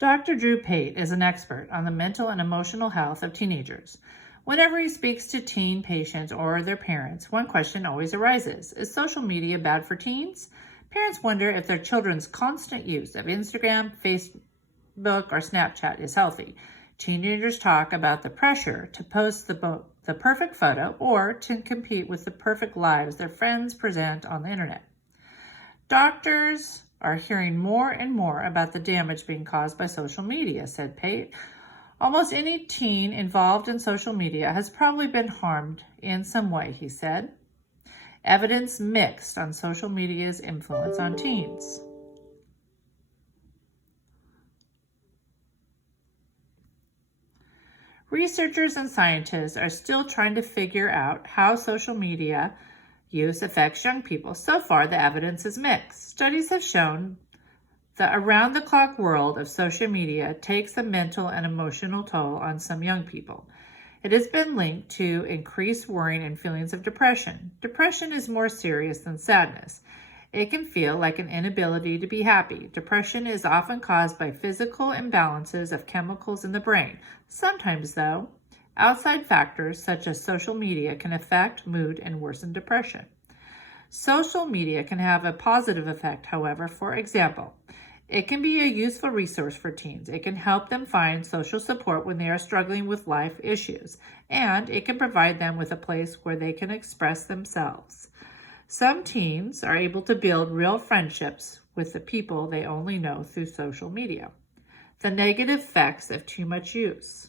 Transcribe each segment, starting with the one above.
Dr. Drew Pate is an expert on the mental and emotional health of teenagers. Whenever he speaks to teen patients or their parents, one question always arises: is social media bad for teens? Parents wonder if their children's constant use of Instagram, Facebook, or Snapchat is healthy. Teenagers talk about the pressure to post the perfect photo or to compete with the perfect lives their friends present on the internet. Doctors are hearing more and more about the damage being caused by social media, said Pate. Almost any teen involved in social media has probably been harmed in some way, he said. Evidence mixed on social media's influence on teens. Researchers and scientists are still trying to figure out how social media use affects young people. So far, the evidence is mixed. Studies have shown the around-the-clock world of social media takes a mental and emotional toll on some young people. It has been linked to increased worrying and feelings of depression. Depression is more serious than sadness. It can feel like an inability to be happy. Depression is often caused by physical imbalances of chemicals in the brain. Sometimes, though, outside factors such as social media can affect mood and worsen depression. Social media can have a positive effect, however. For example, it can be a useful resource for teens. It can help them find social support when they are struggling with life issues, and it can provide them with a place where they can express themselves. Some teens are able to build real friendships with the people they only know through social media. The negative effects of too much use.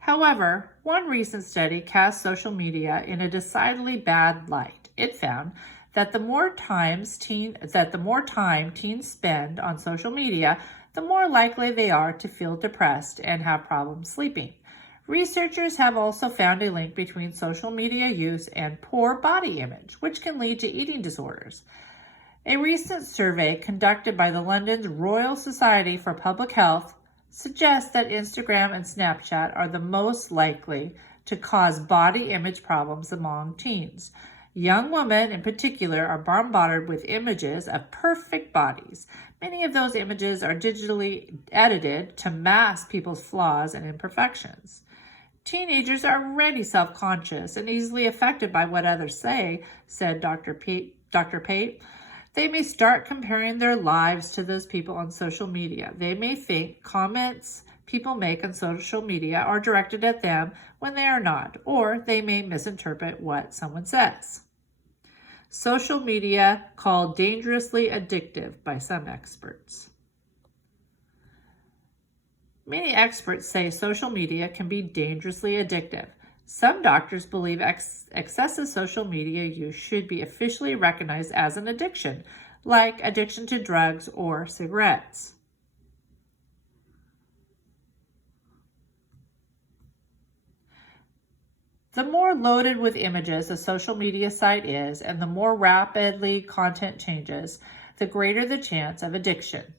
However, one recent study cast social media in a decidedly bad light. It found that the more time teens spend on social media, the more likely they are to feel depressed and have problems sleeping. Researchers have also found a link between social media use and poor body image, which can lead to eating disorders. A recent survey conducted by the London's Royal Society for Public Health suggests that Instagram and Snapchat are the most likely to cause body image problems among teens. Young women in particular are bombarded with images of perfect bodies. Many of those images are digitally edited to mask people's flaws and imperfections. Teenagers are already self-conscious and easily affected by what others say, said Dr. Pate. They may start comparing their lives to those people on social media. They may think comments people make on social media are directed at them when they are not, or they may misinterpret what someone says. Social media called dangerously addictive by some experts. Many experts say social media can be dangerously addictive. Some doctors believe excessive social media use should be officially recognized as an addiction, like addiction to drugs or cigarettes. The more loaded with images a social media site is, and the more rapidly content changes, the greater the chance of addiction,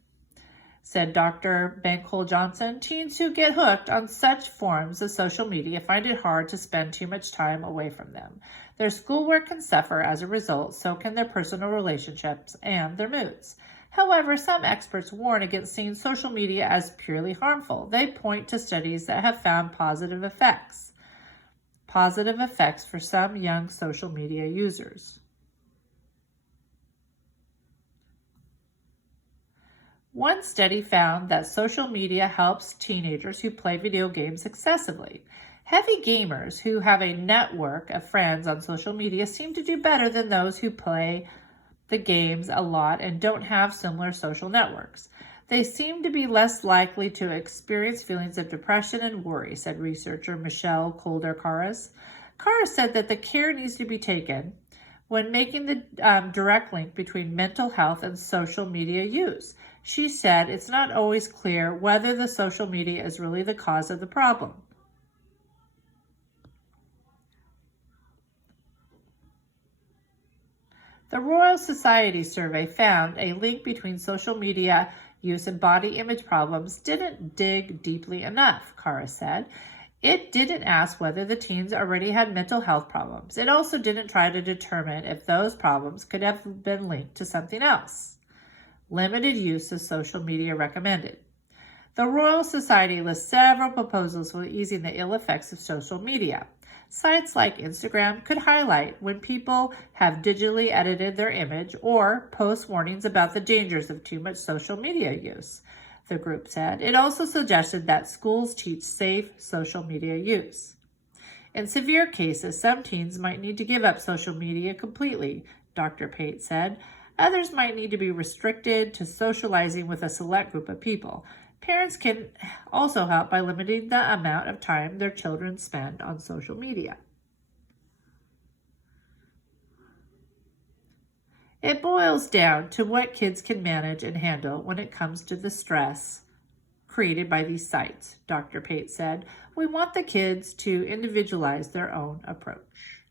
said Dr. Bankole Johnson. Teens who get hooked on such forms of social media find it hard to spend too much time away from them. Their schoolwork can suffer as a result, so can their personal relationships and their moods. However, some experts warn against seeing social media as purely harmful. They point to studies that have found positive effects for some young social media users. One study found that social media helps teenagers who play video games excessively. Heavy gamers who have a network of friends on social media seem to do better than those who play the games a lot and don't have similar social networks. They seem to be less likely to experience feelings of depression and worry, said researcher Michelle Kolder-Karas. Karas said that the care needs to be taken when making the direct link between mental health and social media use. She said it's not always clear whether the social media is really the cause of the problem. The Royal Society survey found a link between social media use and body image problems didn't dig deeply enough, Karas said. It didn't ask whether the teens already had mental health problems. It also didn't try to determine if those problems could have been linked to something else. Limited use of social media recommended. The Royal Society lists several proposals for easing the ill effects of social media. Sites like Instagram could highlight when people have digitally edited their image or post warnings about the dangers of too much social media use, the group said. It also suggested that schools teach safe social media use. In severe cases, some teens might need to give up social media completely, Dr. Pate said. Others might need to be restricted to socializing with a select group of people. Parents can also help by limiting the amount of time their children spend on social media. It boils down to what kids can manage and handle when it comes to the stress created by these sites, Dr. Pate said. We want the kids to individualize their own approach.